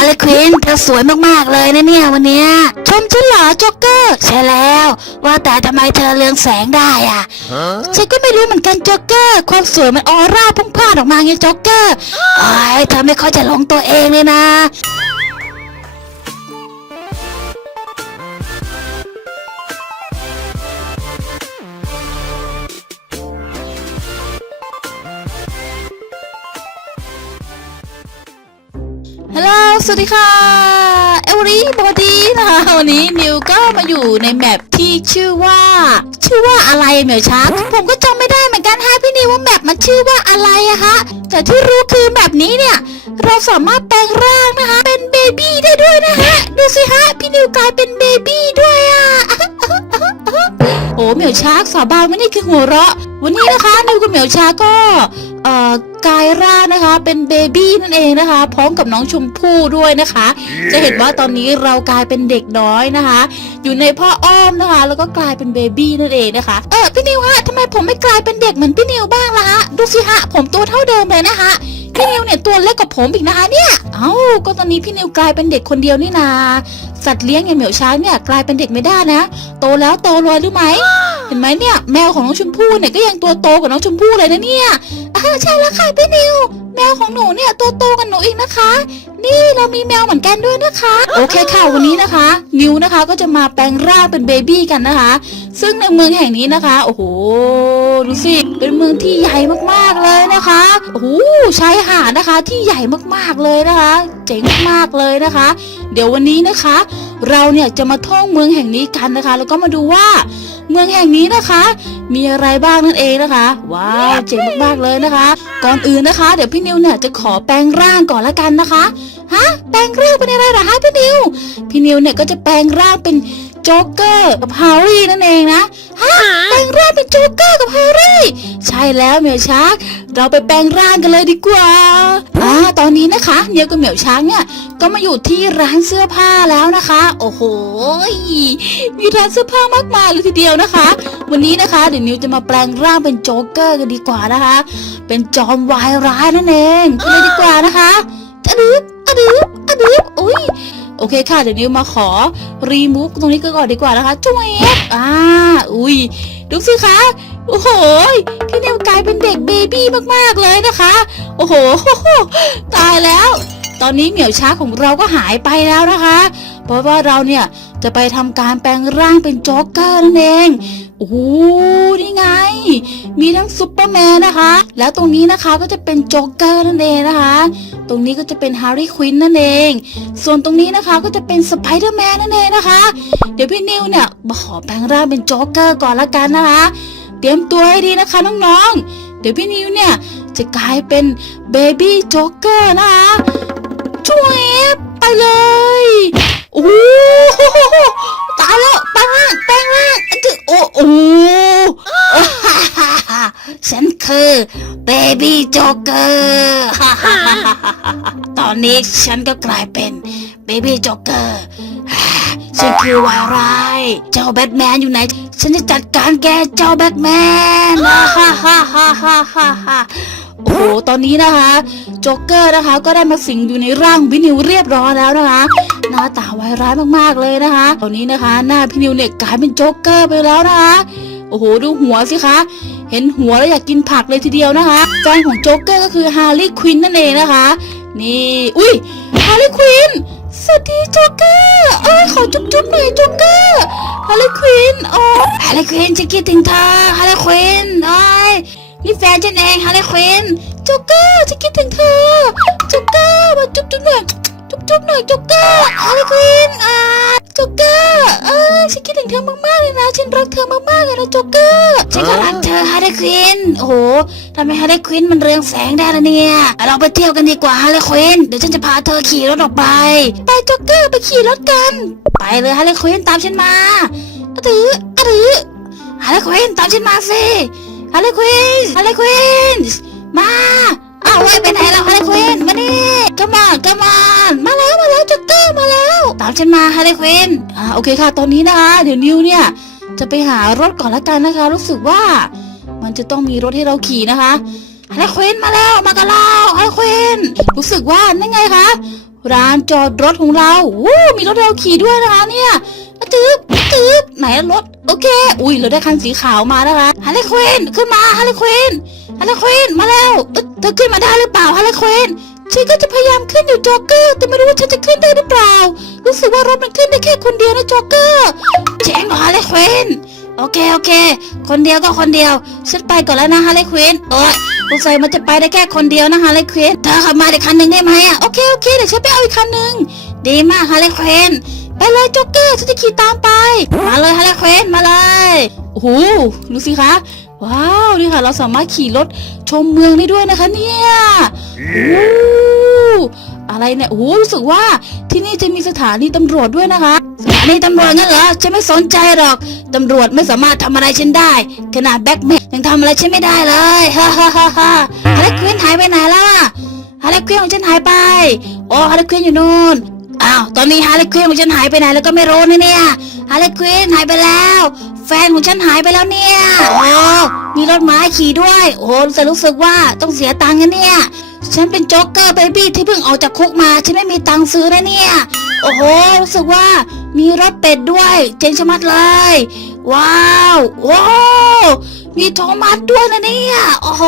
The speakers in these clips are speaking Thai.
าร์ลีควินเธอสวยมากๆเลยนะเนี่ยวันเนี้ยชมฉันเหรอจ็อกเกอร์ ใช่แล้ว ว่าแต่ทำไมเธอเรืองแสงได้อะฉันก็ไม่รู้เหมือนกันจ็อกเกอร์ ความสวยมันออร่าพุ่งพล่านออกมาไงจ็อกเกอร์ไอ้ยเธอไม่ค่อยจะหลงตัวเองเลยนะ ฮัลโหล สวัสดีค่ะ เอวรีบอดีนะคะวันนี้นิวก็มาอยู่ในแมปที่ชื่อว่า ชื่อว่าอะไรเหมียวช้างผมก็จำไม่ได้เหมือนกันฮะพี่นิวว่าแมปมันชื่อว่าอะไรอะคะแต่ที่รู้คือแบบนี้เนี่ย เราสามารถแปลงร่างนะคะ เป็นเบบี้ได้ด้วยนะฮะ ดูสิฮะ พี่นิวกลายเป็นเบบี้ด้วยอะ อ้เหมียวช้างสาบานว่านี่คือหัวเราะ วันนี้นะคะนิวกับเหมียวช้างก็เอ่อกลายร่างนะคะ เป็นเบบี้นั่นเองนะคะ พร้อมกับน้องชมพู่ด้วยนะคะ จะเห็นว่าตอนนี้เรากลายเป็นเด็กน้อยนะคะ อยู่ในพ่ออ้อมนะคะ แล้วก็กลายเป็นเบบี้นั่นเองนะคะเออพี่นิวฮะทำไมผมไม่กลายเป็นเด็กเหมือนพี่นิวบ้างล่ะฮะดูสิฮะผมตัวเท่าเดิมเลยนะคะ พี่นิวเนี่ยตัวเล็กกว่าผมอีกนะคะเนี่ยเอ้าก็ตอนนี้พี่นิวกลายเป็นเด็กคนเดียวนี่นา สัตว์เลี้ยงอย่างเหมียวช้างเนี่ยกลายเป็นเด็กไม่ได้นะ โตแล้วโตเลยรู้ไหมเห็นไหมเนี่ยแมวของน้องชมพู่เนี่ยก็ยังตัวโตกว่าน้องชมพู่เลยนะเนี่ย อ่าใช่แล้วค่ะพี่นิว แมวของหนูเนี่ยตัวโตกว่าหนูอีกนะคะ นี่เรามีแมวเหมือนกันด้วยนะคะ โอเคค่ะวันนี้นะคะ นิวนะคะก็จะมาแปลงร่างเป็นเบบี้กันนะคะ ซึ่งในเมืองแห่งนี้นะคะ โอ้โหดูสิเป็นเมืองที่ใหญ่มากๆเลยนะคะโอ้โหชายหาดนะคะที่ใหญ่มากๆเลยนะคะ เจ๋งมากๆเลยนะคะ เดี๋ยววันนี้นะคะ เราเนี่ยจะมาท่องเมืองแห่งนี้กันนะคะ แล้วก็มาดูว่า เมืองแห่งนี้นะคะ มีอะไรบ้างนั่นเองนะคะ ว้าวเจ๋งมากๆเลยนะคะ ก่อนอื่นนะคะ เดี๋ยวพี่นิวเนี่ยจะขอแปลงร่างก่อนละกันนะคะฮะแปลงร่างเป็นอะไรเหรอคะพี่นิว พี่นิวเนี่ยก็จะแปลงร่างเป็น โจ๊กเกอร์กับฮาร์รี่นั่นเองนะฮะแปลงร่างเป็นโจ๊กเกอร์กับฮาร์รี่ใช่แล้วเหมียวช้างเราไปแปลงร่างกันเลยดีกว่าอ่าตอนนี้นะคะเนียวกับเหมียวช้างเนี่ยก็มาอยู่ที่ร้านเสื้อผ้าแล้วนะคะ โอ้โหมีร้านเสื้อผ้ามากมายเลยทีเดียวนะคะ วันนี้นะคะ เดี๋ยวนิวจะมาแปลงร่างเป็นโจ๊กเกอร์กันดีกว่านะคะ เป็นจอมวายร้ายนั่นเองไปเลยดีกว่านะคะอะดึบอะดึบอะดึบอุ้ย โอเคค่ะ เดี๋ยวนิวมาขอรีมูฟตรงนี้ก่อนดีกว่านะคะจุ๊ยอ่าอุ้ยดูสิคะโอ้โหพี่นิวกลายเป็นเด็กเบบี้มากๆเลยนะคะ โอ้โหตายแล้ว ตอนนี้เหมียวช้าของเราก็หายไปแล้วนะคะ เพราะว่าเราเนี่ย จะไปทำการแปลงร่างเป็นโจ๊กเกอร์นั่นเอง โอ้โห นี่ไง มีทั้งซุปเปอร์แมนนะคะ แล้วตรงนี้นะคะก็จะเป็นโจ๊กเกอร์นั่นเองนะคะ ตรงนี้ก็จะเป็นฮาร์รี่ควินนั่นเอง ส่วนตรงนี้นะคะก็จะเป็นสไปเดอร์แมนนั่นเองนะคะ เดี๋ยวพี่นิวเนี่ยมาขอแปลงร่างเป็นโจ๊กเกอร์ก่อนละกันนะคะ เตรียมตัวให้ดีนะคะน้องๆ เดี๋ยวพี่นิวเนี่ยจะกลายเป็นเบบี้โจ๊กเกอร์นะคะช่วยไปเลย โอ้โหตายแล้วแปลงร่างแปลงร่างอะจึโอ้โหฉันคือเบบี้โจ๊กเกอร์ตอนนี้ฉันก็กลายเป็นเบบี้โจ๊กเกอร์ฉันคือวายร้ายเจ้าแบทแมนอยู่ไหน ฉันจะจัดการแกเจ้าแบทแมนฮ่าฮ่าฮ่าฮ่าฮ่า ตอนนี้นะคะโจ๊กเกอร์นะคะ ก็ได้มาสิงอยู่ในร่างพี่นิวเรียบร้อยแล้วนะคะ หน้าตาวายร้ายมากๆเลยนะคะ ตอนนี้นะคะ หน้าพี่นิวเนี่ยกลายเป็นโจ๊กเกอร์ไปแล้วนะคะโอ้โหดูหัวสิคะ เห็นหัวแล้วอยากกินผักเลยทีเดียวนะคะแฟนของโจ๊กเกอร์ก็คือฮาร์ลีควินนั่นเองนะคะ นี่อุ้ยฮาร์ลีควินสวัสดีโจ๊กเกอร์เอ้ยขอจุ๊บจุ๊บหน่อยโจ๊กเกอร์ฮาร์ลีควินโอ้ฮาร์ลีควินจะคิดถึงเธอฮาร์ลีควินเอ้ย นี่แฟนฉันเองฮาร์ลีควินโจ๊กเกอร์จะคิดถึงเธอโจ๊กเกอร์มาจุ๊บจุ๊บหน่อยจุ๊บจุ๊บหน่อยโจ๊กเกอร์ฮาร์ลีควินอ่าโจ๊กเกอร์เอ้ยฉันคิดถึงเธอมากๆเลยนะ ฉันรักเธอมากๆเลยนะโจ๊กเกอร์ฉันก็รักเธอฮาร์ลีควินโอ้โหทำไมฮาร์ลีควินมันเรืองแสงได้ละเนี่ยเราไปเที่ยวกันดีกว่าฮาร์ลีควินเดี๋ยวฉันจะพาเธอขี่รถออกไปไปโจ๊กเกอร์ไปขี่รถกัน ไปเลยฮาร์ลีควินตามฉันมาอะดืออะดือฮาร์ลีควินตามฉันมาสิ ฮาร์ลีควินฮาร์ลีควินมาอ้าวเว้ไปไหนแล้วฮาร์ลีควินมานี่กมอนกมอนมาแล้วมาแล้วจ๊กเกอร์มาแล้ว ตามฉันมาฮาร์ลีควินอ่าโอเคค่ะตอนนี้นะคะเดี๋ยวนิวเนี่ยจะไปหารถก่อนละกันนะคะ รู้สึกว่า มันจะต้องมีรถให้เราขี่นะคะฮาร์ลีควินมาแล้วมากับเราฮาร์ลีควินรู้สึกว่านั่นไงคะ ร้านจอดรถของเราวู้มีรถเราขี่ด้วยนะคะเนี่ยอะตืบอะตืบไหนรถ โอเค อุ้ยเราได้คันสีขาวมานะคะฮาร์เลควินขึ้นมาฮาร์เลควินฮาร์เลควินมาแล้วเธอขึ้นมาได้หรือเปล่าฮาร์เลควินฉันก็จะพยายามขึ้นอยู่โจ๊กเกอร์แต่ไม่รู้ว่าฉันจะขึ้นได้หรือเปล่า รู้สึกว่ารถมันขึ้นได้แค่คนเดียวนะโจ๊กเกอร์เจ๋งหรอฮาร์เลควินโอเคโอเค คนเดียวก็คนเดียว ฉันไปก่อนแล้วนะฮาร์เลควินโอ้ย สงสัยมันจะไปได้แค่คนเดียวนะฮาร์เลควินเธอขับมาอีกคันหนึ่งได้ไหมอะโอเคโอเคเดี๋ยวฉันไปเอาอีกคันหนึ่งดีมากฮาร์เลควินไปเลยโจ๊กเกอร์ฉันจะขี่ตามไปมาเลยฮาร์เลควินมาเลยโอ้โหดูสิคะว้าวนี่ค่ะเราสามารถขี่รถชมเมืองได้ด้วยนะคะเนี่ยโอ้อะไรเนี่ยโอ้รู้สึกว่าที่นี่จะมีสถานีตำรวจด้วยนะคะ สถานีตำรวจงั้นเหรอฉันไม่สนใจหรอกตำรวจไม่สามารถทำอะไรฉันได้ ขนาดแบ็คแมนยังทำอะไรฉันไม่ได้เลยฮ่าฮ่าฮ่าฮ่าฮาร์เลควินหายไปไหนล่ะฮาร์เลควินของฉันหายไปโอ้ฮาร์เลควินอยู่นู่นอ้าวตอนนี้ฮาร์เลควินของฉันหายไปไหนแล้วก็ไม่รู้นะเนี่ยฮาร์เลควินหายไปแล้ว แฟนของฉันหายไปแล้วเนี่ยโอ้มีรถม้าขี่ด้วย โอ้โหรู้สึกว่าต้องเสียตังค์นะเนี่ย ฉันเป็นโจ๊กเกอร์เบบี้ที่เพิ่งออกจากคุกมา ฉันไม่มีตังค์ซื้อนะเนี่ย โอ้โห รู้สึกว่ามีรถเป็ดด้วย เจ๋งชะมัดเลย ว้าวว้าวมีโทมัสด้วยนะเนี่ย โอ้โห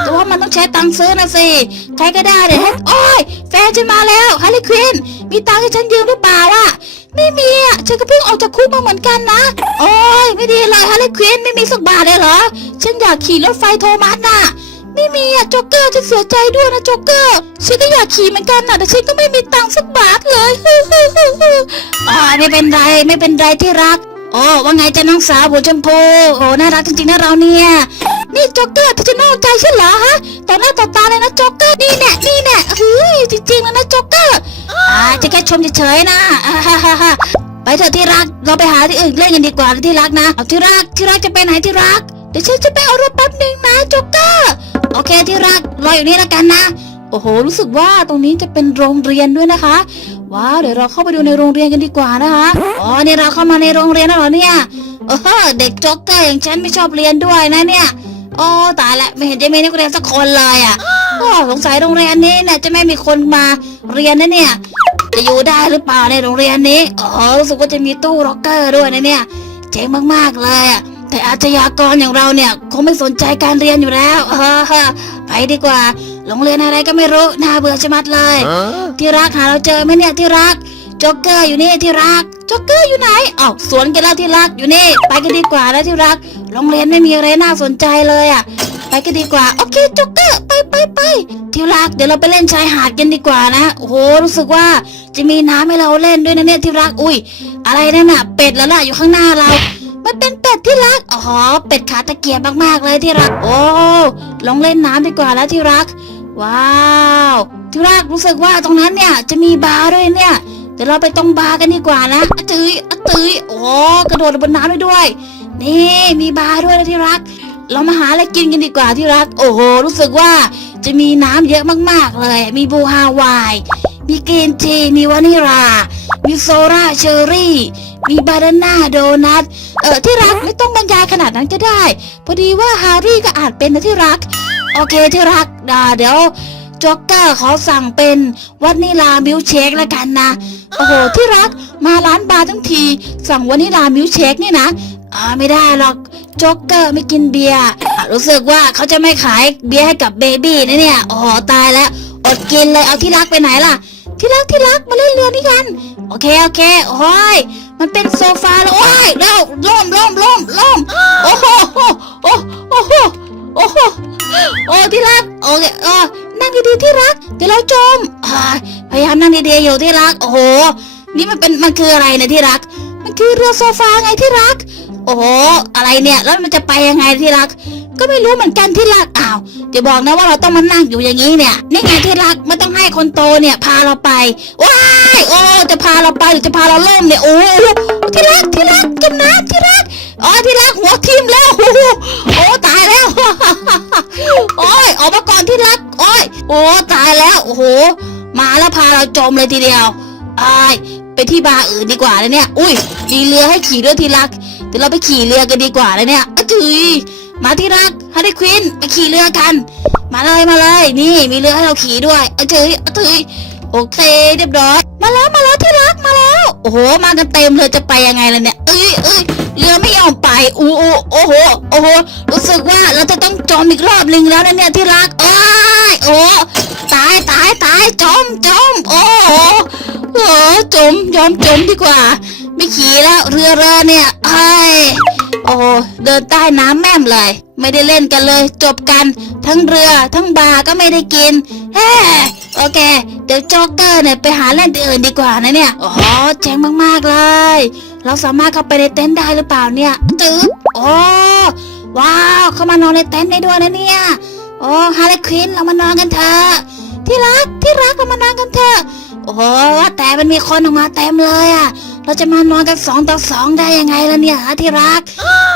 แต่ว่ามันต้องใช้ตังค์ซื้อนะสิ ใครก็ได้เดี๋ยวให้โอ้ย แฟนฉันมาแล้วฮาร์ลีควิน มีตังค์ให้ฉันยืมหรือเปล่าอะไม่มีอะ ฉันก็เพิ่งออกจากคุกมาเหมือนกันนะ โอ้ย ไม่ดีเลยฮาร์ลีควินไม่มีสักบาทเลยเหรอ ฉันอยากขี่รถไฟโทมัสน่ะ ไม่มีอะโจ๊กเกอร์ฉันเสียใจด้วยนะโจ๊กเกอร์ฉันก็อยากขี่เหมือนกันนะแต่ฉันก็ไม่มีตังค์สักบาทเลยอ๋อไม่เป็นไรไม่เป็นไรที่รักโอ้ว่าไงจ๊ะน้องสาวหัวชมพูโอ้น่ารักจริงๆนะเราเนี่ยนี่โจ๊กเกอร์เธอจะนอกใจฉันเหรอฮะต่อหน้าต่อตาเลยนะโจ๊กเกอร์นี่แน่นี่แน่เฮ้ยจริงๆแล้วนะโจ๊กเกอร์อ่าจะแค่ชมเฉยๆนะฮ่าฮ่าฮ่าไปเถอะที่รักเราไปหาที่อื่นเล่นกันดีกว่าที่รักนะเอาที่รักที่รักจะไปไหนที่รักเดี๋ยวฉันจะไปเอารถแป๊บหนึ่งนะโจ๊กเกอร์ โอเคที่รักรออยู่นี่แล้วกันนะ โอ้โห รู้สึกว่าตรงนี้จะเป็นโรงเรียนด้วยนะคะ ว้าว เดี๋ยวเราเข้าไปดูในโรงเรียนกันดีกว่านะคะ อ๋อ นี่เราเข้ามาในโรงเรียนแล้วเหรอเนี่ยโอ้โหเด็กโจ๊กเกอร์อย่างฉันไม่ชอบเรียนด้วยนะเนี่ยโอ้ตายละไม่เห็นจะมีนักเรียนสักคนเลยอะโอ้สงสัยโรงเรียนนี้เนี่ยจะไม่มีคนมาเรียนนะเนี่ย จะอยู่ได้หรือเปล่าในโรงเรียนนี้ อ๋อรู้สึกว่าจะมีตู้ล็อกเกอร์ด้วยนะเนี่ย เจ๋งมากๆเลยอะ แต่อาชญากรอย่างเราเนี่ยคงไม่สนใจการเรียนอยู่แล้วเออไปดีกว่าโรงเรียนอะไรก็ไม่รู้น่าเบื่อชะมัดเลย ที่รักหาเราเจอไหมเนี่ยที่รักโจ๊กเกอร์อยู่นี่ที่รักโจ๊กเกอร์อยู่ไหนอ้าวสวนกันแล้วที่รักอยู่นี่ไปกันดีกว่าแล้วที่รัก โรงเรียนไม่มีอะไรน่าสนใจเลยอะ ไปกันดีกว่าโอเคโจ๊กเกอร์ไปไปไปที่รักเดี๋ยวเราไปเล่นชายหาดกันดีกว่านะโอ้โหรู้สึกว่าจะมีน้ำให้เราเล่นด้วยนะเนี่ยที่รักอุ้ยอะไรนั่นน่ะเป็ดแล้วล่ะอยู่ข้างหน้าเรา มันเป็นเป็ดที่รัก อ๋อ เป็ดขาตะเกียบมากๆเลยที่รัก โอ้ลองเล่นน้ำดีกว่าแล้วที่รัก ว้าวที่รักรู้สึกว่าตรงนั้นเนี่ยจะมีบาร์ด้วยเนี่ย เดี๋ยวเราไปตรงบาร์กันดีกว่านะอะตืยอะตืยโอ้กระโดดบนน้ำได้ด้วย นี่มีบาร์ด้วยนะที่รัก เรามาหาอะไรกินกันดีกว่าที่รัก โอ้โห รู้สึกว่าจะมีน้ำเยอะมากๆเลย มีบูฮาวาย มีกรีนทีมีวานิลา มีโซราเชอรี่ มีบานาน่าโดนัท ออที่รักไม่ต้องบรรยายขนาดนั้นก็ได้ พอดีว่าฮาร์รี่ก็อาจเป็นนะที่รัก โอเคที่รักอ่าเดี๋ยวจ็อกเกอร์ขอสั่งเป็นวานิลามิลเชคแล้วกันนะ โอ้โหที่รักมาร้านบาร์ทั้งที สั่งวานิลามิลเชคนี่นะอ่าไม่ได้หรอกจ็อกเกอร์ไม่กินเบียร์รู้สึกว่าเขาจะไม่ขายเบียร์ให้กับเบบี้นะเนี่ยโอ้โหตายแล้วอดกินเลยเอาที่รักไปไหนล่ะ ที่รักที่รักมาเล่นเรือนี่กัน โอเคโอเคโอ้ยมันเป็นโซฟาแล้ว แล้วล่มล่มล่มล่มโอ้โหโอ้โหโอ้โหโอ้โหโอ้ที่รักโอเคเออนั่งดีๆที่รักเดี๋ยวเราจมพยายามนั่งดีๆอยู่ที่รัก โอ้โห นี่มันเป็นมันคืออะไรนะที่รัก มันคือเรือโซฟาไงที่รัก โอ้โห อะไรเนี่ยแล้วมันจะไปยังไงที่รัก ก็ไม่รู้เหมือนกันที่รักอ้าวจะบอกนะว่าเราต้องมานั่งอยู่อย่างนี้เนี่ยนี่ไงที่รักไม่ต้องให้คนโตเนี่ยพาเราไปว้ายโอ้จะพาเราไปหรือจะพาเราล่มเนี่ยโอ้ที่รักที่รักจมน้ำที่รักอ๋อที่รักหัวทิ่มแล้วโอ้โอ้ตายแล้วโอ้ยออกมาก่อนที่รักโอ้ยโอ้ตายแล้วโอ้โหมาแล้วพาเราจมเลยทีเดียวไอ้ายไปที่บาร์อื่นดีกว่าเลยเนี่ย อุ้ยมีเรือให้ขี่ด้วยที่รักเดี๋ยวเราไปขี่เรือกันดีกว่าเลยเนี่ยอะจืย มาที่รักฮันนี่ควินไปขี่เรือกัน มาเลยมาเลย นี่ มีเรือให้เราขี่ด้วยเอ้ยเจยเอ้ยโอเค เรียบร้อย มาแล้วมาแล้วที่รักมาแล้วโอ้โห มากันเต็มเลยจะไปยังไงล่ะเนี่ยเอ้ยเอ้ยเรือไม่ยอมไปอู้อู้โอ้โหโอ้โหรู้สึกว่าเราจะต้องจมอีกรอบหนึ่งแล้วนะเนี่ยที่รักโอ้ยโอ้ตายตายตายจมจมโอ้โหโอ้จมยอมจมดีกว่า ไม่ขี่แล้วเรือเรือเนี่ยเฮ้ย โอ้โหเดินใต้น้ำแม่มเลย ไม่ได้เล่นกันเลย จบกัน ทั้งเรือทั้งบาร์ก็ไม่ได้กินแฮ่โอเค เดี๋ยวโจ๊กเกอร์เนี่ยไปหาเล่นที่อื่นดีกว่านะเนี่ยโอ้โหเจ๋งมากๆเลย เราสามารถเข้าไปในเต็นท์ได้หรือเปล่าเนี่ยตึ๊บโอ้ว้าวเข้ามานอนในเต็นท์ได้ด้วยนะเนี่ยโอ้ฮาร์เลควินเรามานอนกันเถอะที่รักที่รักเรามานอนกันเถอะโอ้แต่มันมีคนออกมาเต็มเลยอะ เราจะมานอนกันสองต่อสองได้ยังไงล่ะเนี่ยฮะที่รัก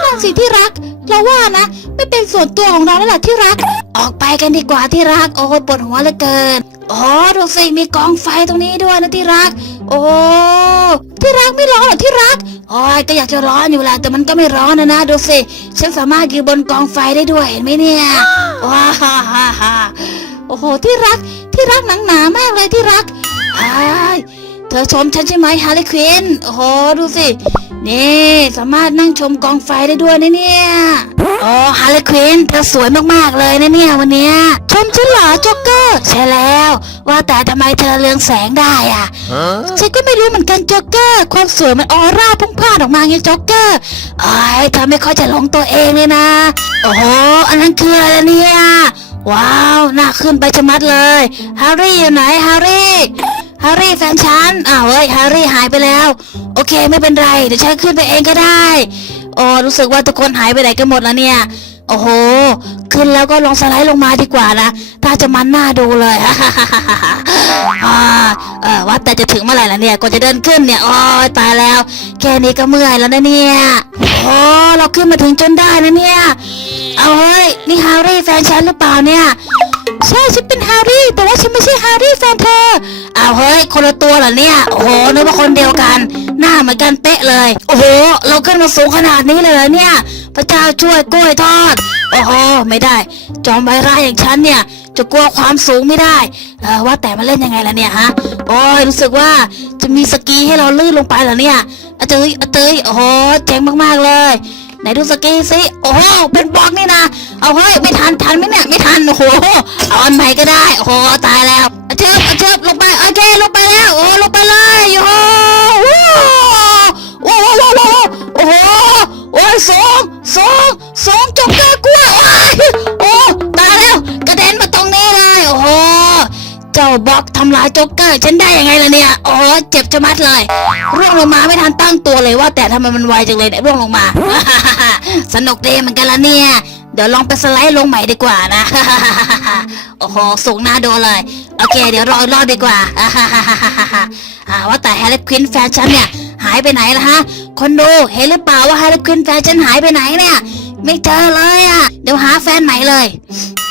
นั่นสิที่รัก เราว่านะ ไม่เป็นส่วนตัวของเราแล้วล่ะที่รัก ออกไปกันดีกว่าที่รัก โอ้ยปวดหัวเหลือเกินโอ้ดูสิมีกองไฟตรงนี้ด้วยนะที่รัก โอ้ที่รักไม่ร้อนเหรอที่รักโอ้ยก็อยากจะร้อนอยู่แหละแต่มันก็ไม่ร้อนนะนะดูสิฉันสามารถยืนบนกองไฟได้ด้วยเห็นไหมเนี่ยว้าฮ่าฮ่าฮ่าโอ้โหที่รักที่รักหนังหนามากเลยที่รักไอ้าย เธอชมฉันใช่ไหมฮาร์ลีควินโอ้โหดูสิ นี่สามารถนั่งชมกองไฟได้ด้วยนะเนี่ยโอ้ฮาร์ลีควินเธอสวยมากๆเลยนะเนี่ยวันเนี้ยชมฉันเหรอจ็อกเกอร์ใช่แล้ว ว่าแต่ทำไมเธอเรืองแสงได้อะ Huh? ฉันก็ไม่รู้เหมือนกันจ็อกเกอร์ ความสวยมันออร่าพุ่งพลาดออกมาไงจ็อกเกอร์ไอ้ยเธอไม่ค่อยจะหลงตัวเองเลยนะโอ้โหอันนั้นคืออะไรล่ะเนี่ยว้าวน่าขึ้นไปชะมัดเลยแฮร์รี่อยู่ไหนแฮร์รี่ ฮร์รี่แฟนฉันอ้าวเฮ้ยฮร์รี่หายไปแล้ว โอเคไม่เป็นไร เดี๋ยวฉันขึ้นไปเองก็ได้โอ้รู้สึกว่าทุกคนหายไปไหนกันหมดแล้วเนี่ย โอ้โห ขึ้นแล้วก็ลองสไลด์ลงมาดีกว่านะถ้าจะมันน่าดูเลยอ่าเออว่าแต่จะถึงเมื่อไหร่ล่ะเนี่ยกว่าจะเดินขึ้นเนี่ยโอ้ยตายแล้ว แค่นี้ก็เมื่อยแล้วนะเนี่ยโอ้เราขึ้นมาถึงจนได้นะเนี่ย เอาเฮ้ยนี่ฮาร์รี่แฟนฉันหรือเปล่าเนี่ย ใช่ฉันเป็นฮาร์รี่ แต่ว่าฉันไม่ใช่ฮาร์รี่แฟนเธออ้าวเฮ้ยคนละตัวเหรอเนี่ย โอ้โหนึกว่าคนเดียวกัน หน้าเหมือนกันเป๊ะเลย โอ้โห เราขึ้นมาสูงขนาดนี้เลยเหรอเนี่ย พระเจ้าช่วยกล้วยทอด โอ้โห ไม่ได้ จอมใบร้ายอย่างฉันเนี่ย จะกลัวความสูงไม่ได้เออว่าแต่มาเล่นยังไงล่ะเนี่ยฮะ โอ้ยรู้สึกว่าจะมีสกีให้เราลื่นลงไปเหรอเนี่ยอเตยอเตยโอ้โหเจ๋งมากๆเลย ไหนดูสกีสิโอ้โหเป็นบล็อกนี่นะเอาเฮ้ยไม่ทันทันไหมเนี่ยไม่ทันโอ้โหเอาอันใหม่ก็ได้โอ้โหตายแล้วอะเชิบอะเชิบลงไปโอเคลงไปแล้วโอ้ลงไปเลยโอ้โหโอ้โหโอ้โหโอ้โหโอ้ยสูงสูงสูงจบเกลือกล้วยว้โอ้ตายแล้วกระเด็นมาตรงนี้เลยโอ้โหเจ้าบล็อกายโจ๊กเกอร์ฉันได้ยังไงล่ะเนี่ยอ้โหเจ็บจะมัดเลยร่วงลงมาไม่ทันตั้งตัวเลยว่า แต่ทำไมมันไวจังเลยเนี่ยร่วงลงมา สนุกดีเหมือนกันละเนี่ย เดี๋ยวลองไปสไลด์ลงใหม่ดีกว่านะ โอ้โหสูงหน้าโดนเลย โอเค เดี๋ยวรออีกรอบดีกว่าอ่าว่าแต่แฮร์รี่ควินแฟนฉันเนี่ยหายไปไหนล่ะฮะคนดูเห็นหรือเปล่าว่าแฮร์รี่ควินแฟนฉันหายไปไหนเนี่ย ไม่เจอเลยอะ ดี๋ยวหาแฟนใหม่เลย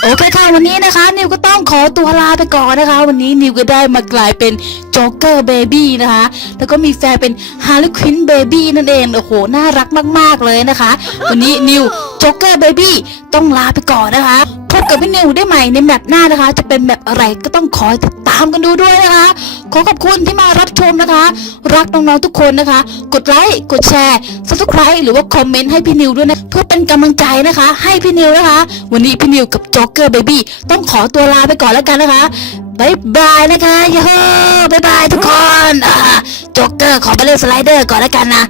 โอเคค่ะวันนี้นะคะ นิวก็ต้องขอตัวลาไปก่อนนะคะ วันนี้นิวก็ได้มากลายเป็นจ็อกเกอร์เบบี้นะคะ แล้วก็มีแฟนเป็นฮาร์ลีควินเบบี้นั่นเองโอ้โหน่ารักมาก ๆ เลยนะคะ วันนี้นิวจ็อกเกอร์เบบี้ต้องลาไปก่อนนะคะ บกับพี่นิวได้ใหม่ในแมปหน้านะคะ จะเป็นแมปอะไรก็ต้องขอติดตามกันดูด้วยนะคะ ขอขอบคุณที่มารับชมนะคะ รักน้องๆทุกคนนะคะ กดไลค์กดแชร์ subscribe หรือว่าคอมเมนต์ให้พี่นิวด้วยนะเพื่อเป็นกำลังใจนะคะ ให้พี่นิวนะคะ วันนี้พี่นิวกับโจ๊กเกอร์เบบี้ต้องขอตัวลาไปก่อนแล้วกันนะคะบายบายนะคะยาฮูบายบายทุกคนอ่าโจ๊กเกอร์ขอไปเล่นสไลเดอร์ก่อนแล้วกันนะ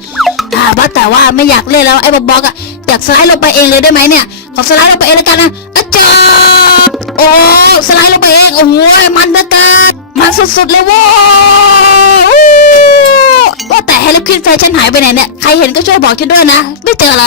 อาว่าแต่ว่าไม่อยากเล่นแล้วไอ้บล็อกอะอยากสไลด์ลงไปเองเลยได้ไหมเนี่ย ขอสไลด์ลงไปเองแล้วกันนะอาจารย์โอ้สไลด์ลงไปเอง โอ้โหมันเหลือเกินมันสุดๆเลยว้าว่าแต่เฮลิควินแฟชั่นหายไปไหนเนี่ย ใครเห็นก็ช่วยบอกฉันด้วยนะ ไม่เจออะไร